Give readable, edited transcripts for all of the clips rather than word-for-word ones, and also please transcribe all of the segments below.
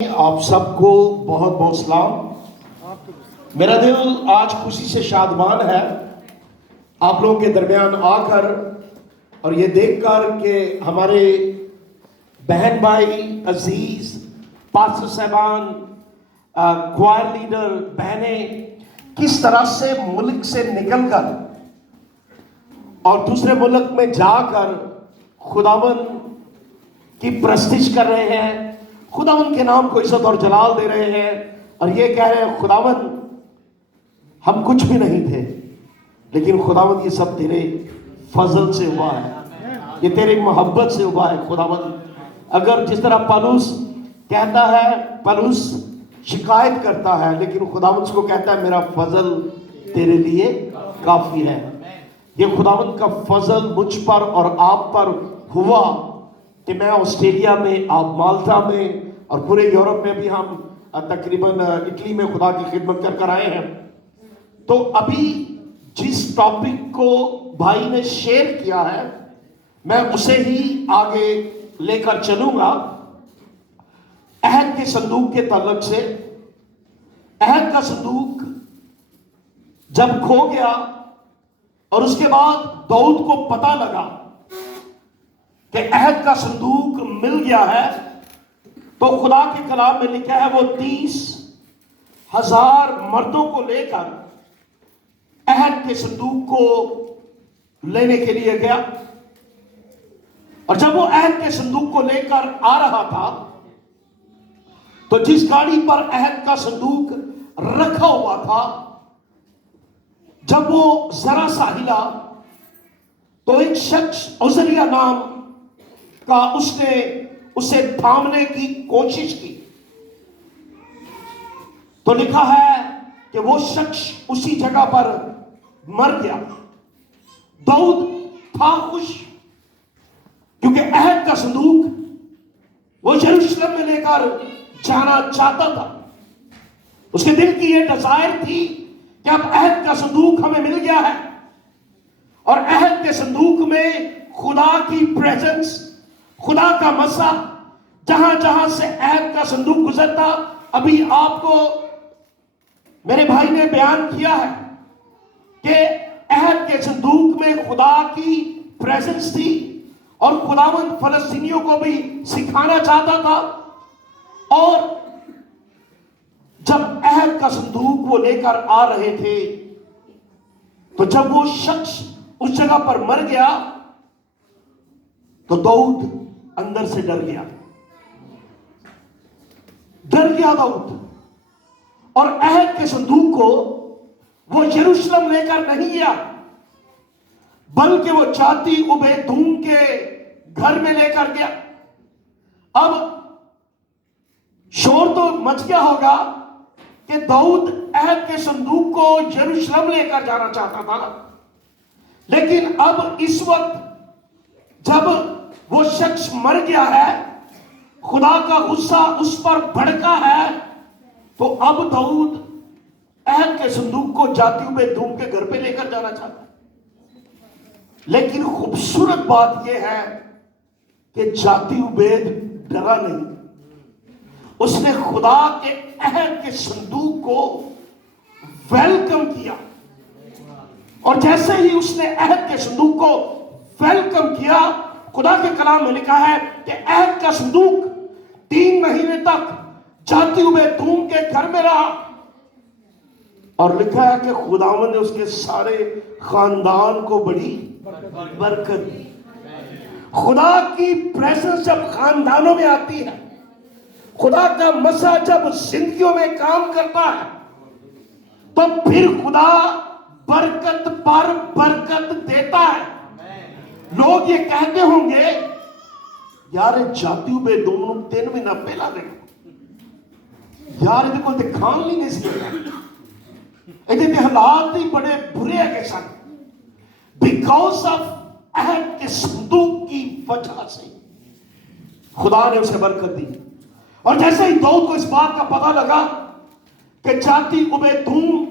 آپ سب کو بہت بہت سلام۔ میرا دل آج خوشی سے شادمان ہے آپ لوگوں کے درمیان آ کر اور یہ دیکھ کر کہ ہمارے بہن بھائی عزیز پاسٹر صاحبان کوائر لیڈر بہنیں کس طرح سے ملک سے نکل کر اور دوسرے ملک میں جا کر خداوند کی پرستش کر رہے ہیں، خداوند کے نام کو عزت اور جلال دے رہے ہیں اور یہ کہہ رہے ہیں خداوند ہم کچھ بھی نہیں تھے لیکن خداوند یہ سب تیرے فضل سے ہوا ہے، یہ تیری محبت سے ہوا ہے۔ خداوند اگر جس طرح پولس کہتا ہے، پولس شکایت کرتا ہے لیکن خداوند اس کو کہتا ہے میرا فضل تیرے لیے کافی ہے۔ یہ خداوند کا فضل مجھ پر اور آپ پر ہوا کہ میں آسٹریلیا میں، آپ مالٹا میں اور پورے یورپ میں بھی ہم تقریباً اٹلی میں خدا کی خدمت کر آئے ہیں۔ تو ابھی جس ٹاپک کو بھائی نے شیئر کیا ہے میں اسے ہی آگے لے کر چلوں گا۔ عہد کے صندوق کے تعلق سے، عہد کا صندوق جب کھو گیا اور اس کے بعد داؤد کو پتہ لگا کہ عہد کا صندوق مل گیا ہے، تو خدا کے کلام میں لکھا ہے وہ 30,000 مردوں کو لے کر عہد کے صندوق کو لینے کے لیے گیا، اور جب وہ عہد کے صندوق کو لے کر آ رہا تھا تو جس گاڑی پر عہد کا صندوق رکھا ہوا تھا جب وہ ذرا سا ہلا تو ایک شخص عزریہ نام کا اس نے اسے تھامنے کی کوشش کی، تو لکھا ہے کہ وہ شخص اسی جگہ پر مر گیا۔ داؤد تھا خوش کیونکہ عہد کا صندوق وہ یروشلم میں لے کر جانا چاہتا تھا۔ اس کے دل کی یہ ڈیزائر تھی کہ اب عہد کا صندوق ہمیں مل گیا ہے، اور عہد کے صندوق میں خدا کی پریزنس، خدا کا مسا، جہاں جہاں سے عہد کا صندوق گزرتا، ابھی آپ کو میرے بھائی نے بیان کیا ہے کہ عہد کے صندوق میں خدا کی پریزنس تھی اور خداوند فلسطینیوں کو بھی سکھانا چاہتا تھا۔ اور جب عہد کا صندوق وہ لے کر آ رہے تھے تو جب وہ شخص اس جگہ پر مر گیا تو داؤد اندر سے ڈر گیا داؤد، اور عہد کے صندوق کو وہ یروشلم لے کر نہیں گیا بلکہ وہ جاتی عبیدوم کے گھر میں لے کر گیا۔ اب شور تو مچ گیا ہوگا کہ داؤد عہد کے صندوق کو یروشلم لے کر جانا چاہتا تھا، لیکن اب اس وقت جب وہ شخص مر گیا ہے، خدا کا غصہ اس پر بھڑکا ہے، تو اب داؤد عہد کے صندوق کو جاتی عبیدوم کے گھر پہ لے کر جانا چاہتا ہے۔ لیکن خوبصورت بات یہ ہے کہ جاتی عبید ڈرا نہیں، اس نے خدا کے عہد کے صندوق کو ویلکم کیا، اور جیسے ہی اس نے عہد کے صندوق کو ویلکم کیا، خدا کے کلام میں لکھا ہے کہ عہد کا صندوق 3 مہینے تک جاتی عبیدوم کے گھر میں رہا، اور لکھا ہے کہ خداوند نے اس کے سارے خاندان کو بڑی برکت دی۔ خدا کی پریزنس جب خاندانوں میں آتی ہے، خدا کا مسا جب زندگیوں میں کام کرتا ہے، تو پھر خدا برکت پر برکت دیتا ہے۔ لوگ یہ کہتے ہوں گے یار جاتی عبیدوم 3 مہینہ پہلا گئے یار یہ کو دکھان نہیں سکتا، یہ حالات ہی بڑے برے ہیں سن، بیکاز آف عہد کے صندوق کی وجہ سے خدا نے اسے برکت دی۔ اور جیسے ہی داؤد کو اس بات کا پتہ لگا کہ جاتی عبیدوم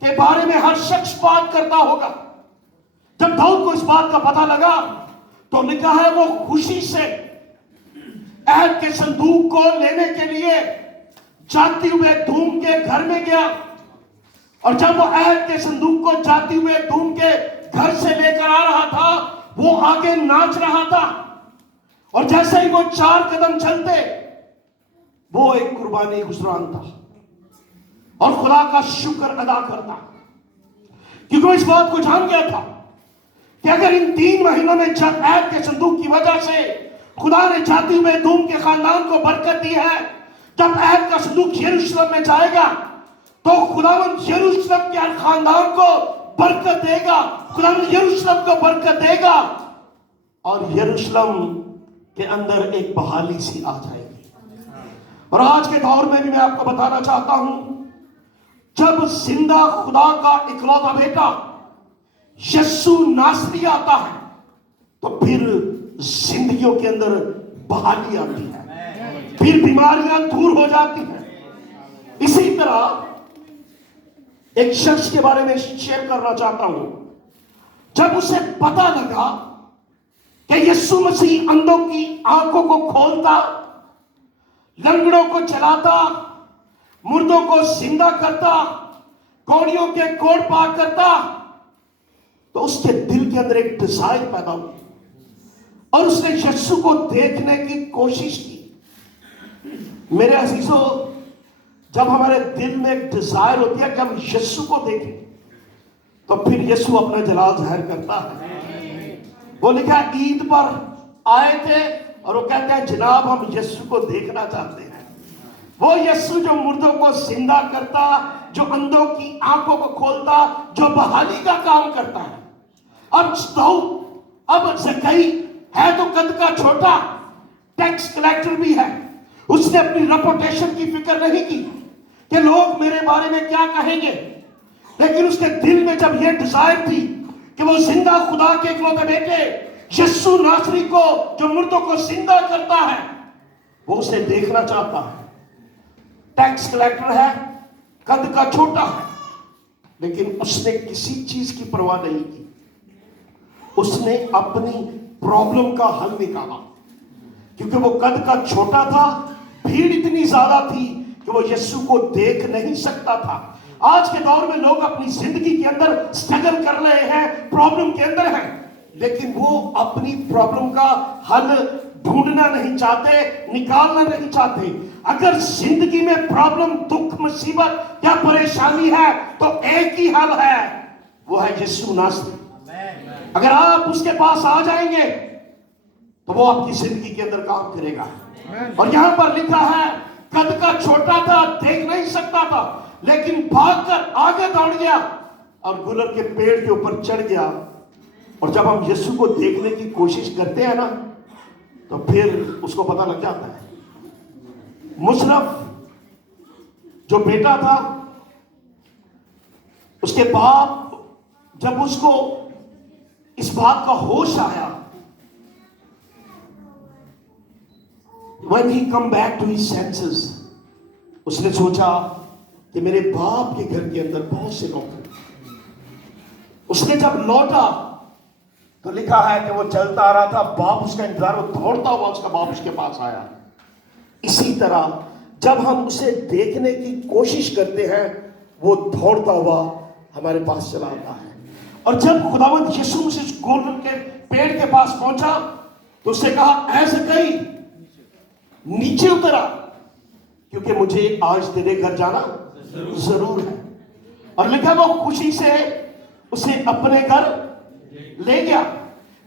کے بارے میں ہر شخص بات کرتا ہوگا، جب داؤد کو اس بات کا پتہ لگا تو لکھا ہے وہ خوشی سے عہد کے صندوق کو لینے کے لیے जाते हुए धूम के घर में गया, और जब वो अहद के संदूक को जाते हुए धूम के घर से लेकर आ रहा था, वो आगे नाच रहा था, और जैसे ही वो 4 कदम चलते, वो एक कुर्बानी गुजरान था और खुदा का शुक्र अदा करता, क्योंकि वो इस बात को जान गया था कि अगर इन 3 महीनों में अहद के संदूक की वजह से खुदा ने जाते हुए धूम के खानदान को बरकत दी है, जब अहद का संदूक यरूशलेम में जाएगा तो खुदावंद यरूशलेम के हर खानदान को बरकत देगा, खुदावंद यरूशलेम को बरकत देगा, और यरूशलेम के अंदर एक बहाली सी आ जाएगी। और आज के दौर में भी मैं आपको बताना चाहता हूं, जब जिंदा खुदा का इकलौता बेटा यीशु नासरी आता है, तो फिर जिंदगियों के अंदर बहाली आती है, फिर बीमारियां दूर हो जाती हैं। इसी तरह एक शख्स के बारे में शेयर करना चाहता हूं, जब उसे पता लगा कि यीशु मसीह अंधों की आंखों को खोलता, लंगड़ों को चलाता, मुर्दों को जिंदा करता, कौड़ियों के कोड़ पार करता, तो उसके दिल के अंदर एक डिजायर पैदा हुई और उसने यीशु को देखने की कोशिश की। मेरे अजीजों, जब हमारे दिल में एक डिजायर होती है कि हम यीशु को देखें, तो फिर यीशु अपना जलाल जाहिर करता है। वो लिखा ईद पर आए थे और वो कहते हैं जनाब हम यीशु को देखना चाहते हैं। वो यीशु जो मुर्दों को जिंदा करता, जो अंधों की आंखों को खोलता, जो बहाली का काम करता है। अब ज़कई है तो कद का छोटा, टैक्स कलेक्टर भी है, उसने अपनी रेपुटेशन की फिक्र नहीं की कि लोग मेरे बारे में क्या कहेंगे, लेकिन उसके दिल में जब यह डिजायर थी कि वो जिंदा खुदा के इकलौते बेटे यीशु नासरी को, जो मुर्दों को जिंदा करता है, वो उसे देखना चाहता है। टैक्स कलेक्टर है, कद का छोटा है, लेकिन उसने किसी चीज की परवाह नहीं की। उसने अपनी प्रॉब्लम का हल निकाला, क्योंकि वो कद का छोटा था, भीड़ इतनी ज्यादा थी कि वो यीशु को देख नहीं सकता था। आज के दौर में लोग अपनी जिंदगी के अंदर स्ट्रगल कर रहे हैं, प्रॉब्लम के अंदर हैं, लेकिन वो अपनी प्रॉब्लम का हल ढूंढना नहीं चाहते, निकालना नहीं चाहते। अगर जिंदगी में प्रॉब्लम, दुख, मुसीबत या परेशानी है, तो एक ही हल है, वो है यीशु नासरी। अगर आप उसके पास आ जाएंगे तो वो आपकी जिंदगी के अंदर काम करेगा। और यहां पर लिखा है कद का छोटा था, देख नहीं सकता था, लेकिन भागकर आगे दौड़ गया और गुलर के पेड़ के ऊपर चढ़ गया। और जब हम यीशु को देखने की कोशिश करते हैं ना, तो फिर उसको पता लग जाता है। मुशर्रफ जो बेटा था, उसके बाप जब उसको इस बात का होश आया, when he come back to his senses, उसने सोचा कि मेरे बाप के घर के अंदर बहुत से लोग हैं। उसने जब लौटा तो लिखा है कि वो चलता आ रहा था, बाप उसका इंतजार, वो दौड़ता हुआ उसका बाप उसके पास आया। इसी तरह जब हम उसे देखने की कोशिश करते हैं, वो दौड़ता हुआ हमारे पास चला आता है। और जब खुदावंद यीशु मसीह गोल्डन के पेड़ के पास पहुंचा तो उसने कहा, ऐसे कहीं नीचे उतरा, क्योंकि मुझे आज तेरे घर जाना जरूर है। और लिखा वो खुशी से उसे अपने घर ले गया।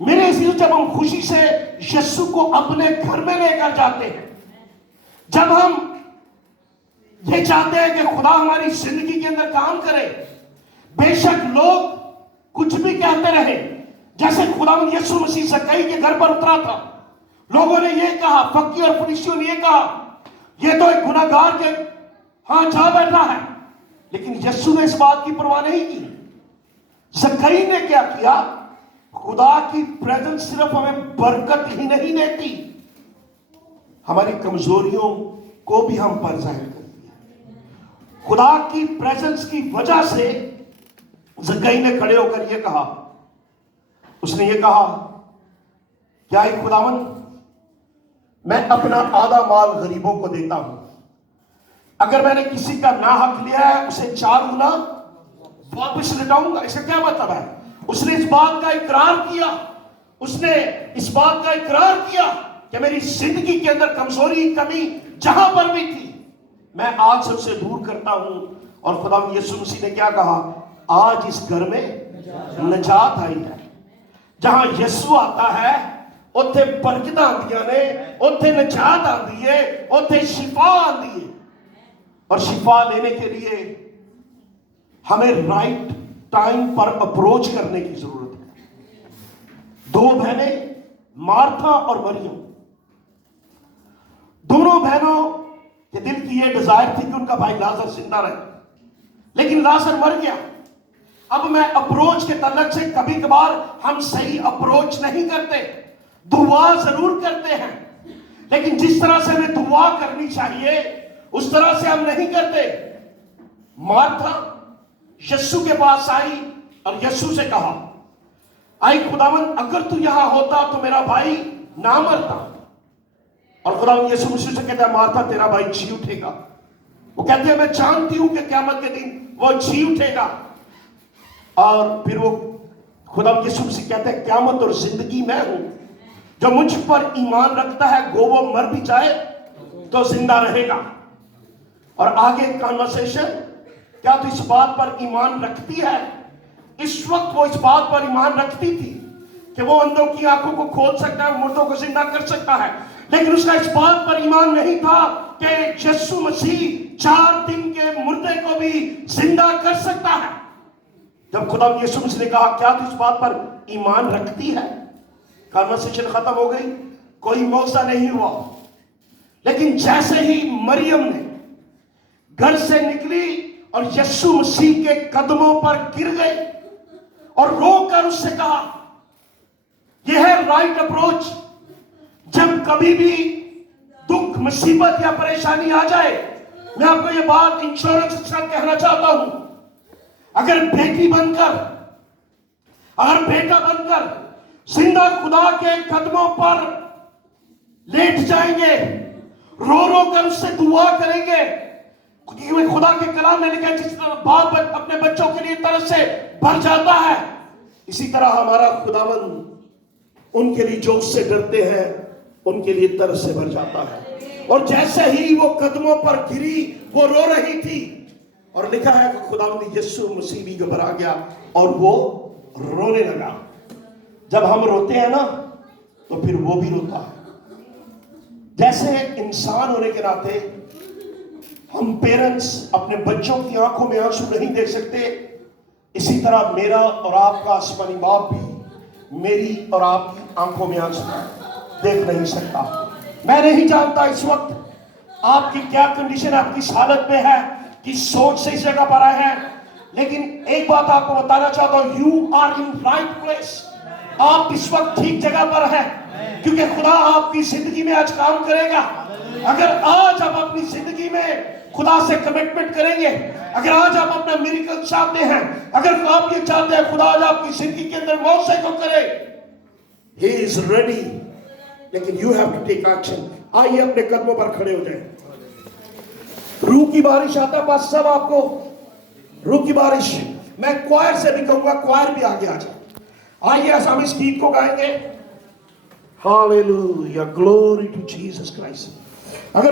मेरे इसी जब हम खुशी से यीशु को अपने घर में लेकर जाते हैं, जब हम ये चाहते हैं कि खुदा हमारी जिंदगी के अंदर काम करे, बेशक लोग कुछ भी कहते रहे, जैसे खुदावंद यीशु मसीह ज़कई के घर पर उतरा था, लोगों ने ये कहा, फक्की और फरीसियों ने ये कहा, ये तो एक गुनाहगार के हां जा बैठा है, लेकिन यीशु ने इस बात की परवाह नहीं की। ज़कई ने क्या किया? खुदा की प्रेजेंस सिर्फ हमें बरकत ही नहीं देती, हमारी कमजोरियों को भी हम पर जाहिर करती है। खुदा की प्रेजेंस की वजह से ज़कई ने खड़े होकर यह कहा, उसने ये कहा, क्या ही खुदावंद, मैं अपना आधा माल गरीबों को देता हूं, अगर मैंने किसी का ना हक लिया है उसे 4 गुना वापस लौटाऊंगा। इसका क्या मतलब है? उसने इस बात का इकरार किया, उसने इस बात का इकरार किया कि मेरी जिंदगी के अंदर कमजोरी कमी जहां पर भी थी मैं आज से उसे दूर करता हूं। और खुदा यीशु मसीह ने क्या कहा? आज इस घर में नजात आई है। जहां यीशु आता है उत्थे बरकत आंदियां ने, उत्थे नजात आंदी है, उत्थे शिफा आंदी है। और शिफा लेने के लिए हमें राइट टाइम पर अप्रोच करने की जरूरत है। 2 बहनें मार्था और मरियम, दोनों बहनों के दिल की यह डिजायर थी कि उनका भाई लाजर जिंदा रहे, लेकिन लाजर मर गया। अब मैं अप्रोच के तलक से कभी कभार हम सही अप्रोच नहीं करते, दुआ जरूर करते हैं, लेकिन जिस तरह से हमें दुआ करनी चाहिए उस तरह से हम नहीं करते। मार्था यीशु के पास आई और यीशु से कहा, आई खुदावंद अगर तू यहां होता तो मेरा भाई ना मरता। और खुदावंद यीशु मसीह से कहता है, मार्था तेरा भाई जी उठेगा। वो कहते हैं मैं जानती हूं कि क़यामत के दिन वो जी उठेगा। और फिर वो खुदावंद यीशु मसीह कहते हैं, क़यामत और जिंदगी मैं हूं, जो मुझ पर ईमान रखता है गो वो मर भी जाए तो जिंदा रहेगा। और आगे कन्वर्सेशन, क्या तू इस बात पर ईमान रखती है? इस वक्त वो इस बात पर ईमान रखती थी कि वो अंधों की आंखों को खोल सकता है, मुर्दों को जिंदा कर सकता है, लेकिन उसका इस बात पर ईमान नहीं था कि यीशु मसीह 4 दिन के मुर्दे को भी जिंदा कर सकता है। जब खुदा यीशु मसीह ने कहा, क्या तू इस बात पर ईमान रखती है? कन्वर्सेशन खत्म हो गई, कोई मौका नहीं हुआ। लेकिन जैसे ही मरियम ने घर से निकली और यीशु मसीह के कदमों पर गिर गए और रोकर उससे कहा, यह है राइट अप्रोच। जब कभी भी दुख मुसीबत या परेशानी आ जाए, मैं आपको यह बात इंश्योरेंस के साथ कहना चाहता हूं, अगर बेटी बनकर, अगर बेटा बनकर जिंदा खुदा के कदमों पर लेट जाएंगे, रो रो कर उससे दुआ करेंगे, क्योंकि खुदा के कलाम में लिखा है जिस तरह बाप अपने बच्चों के लिए तरस से भर जाता है, इसी तरह हमारा खुदावंद उनके लिए जो उससे डरते हैं उनके लिए तरस से भर जाता है। और जैसे ही वो कदमों पर गिरी, वो रो रही थी और लिखा है कि खुदावंद यीशु मसीह भी घबरा गया और वो रोने लगा। जब हम रोते हैं ना तो फिर वो भी रोता है। जैसे इंसान होने के नाते हम पेरेंट्स अपने बच्चों की आंखों में आंसू नहीं देख सकते, इसी तरह मेरा और आपका आसमानी बाप भी मेरी और आपकी आंखों में आंसू देख नहीं सकता। मैं नहीं जानता इस वक्त आपकी क्या कंडीशन, आपकी हालत में है, किस सोच से इस जगह पर आए हैं, लेकिन एक बात आपको बताना चाहता हूं, you are in right place. आप इस वक्त ठीक जगह पर हैं, क्योंकि खुदा आपकी जिंदगी में आज काम करेगा। अगर आज आप अपनी जिंदगी में खुदा से कमिटमेंट करेंगे, अगर आज आप अपना मिरेकल चाहते हैं, अगर आप ये चाहते हैं खुदा आज आपकी जिंदगी के अंदर मौसे को करे, he is ready, लेकिन you have to take action। आइए अपने कदमों पर खड़े हो जाएं। रूह की बारिश आता है पास सब आपको, रूह की बारिश। मैं क्वायर से भी कहूंगा, क्वायर भी आगे आ जाए। आइए हम इस गीत को गाएंगे, hallelujah, glory to Jesus Christ. अगर